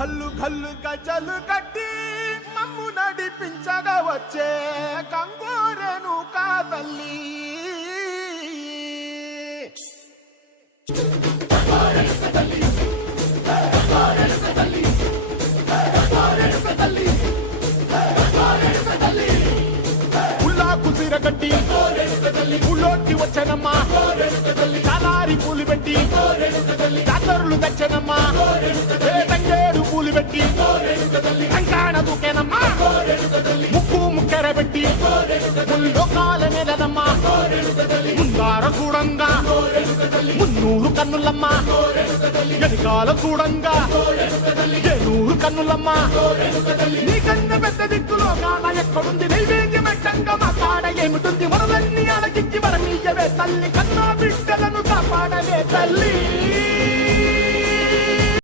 కల్లు కల్లు గజలు కట్టి మమ్ము నడిపించగా వచ్చే కంగోరెను కాదల్లి కుసిరగట్టి ఊళ్ళోకి వచ్చనమ్మా చాలారి పూలు పెట్టి జాతరులు తెచ్చనమ్మా తంగేడు పూలు పెట్టి కంకాణ దూకేనమ్మా ముక్కు ముక్కెర పెట్టి ముల్లోకాల నెలనమ్మా ముందార చూడంగా మున్నూరు కన్నులమ్మా వెనకాల చూడంగా ఏనూరు కన్నులమ్మా నీ కన్న పెద్ద దిక్కులో కాన ఎక్కడుంది నైవేద్యం పెట్టంగా మా కాడ ఏమిటుంది మనలన్నీ అలకించి వరమీయవే తల్లి కన్నా బిడ్డలను కాపాడవే తల్లి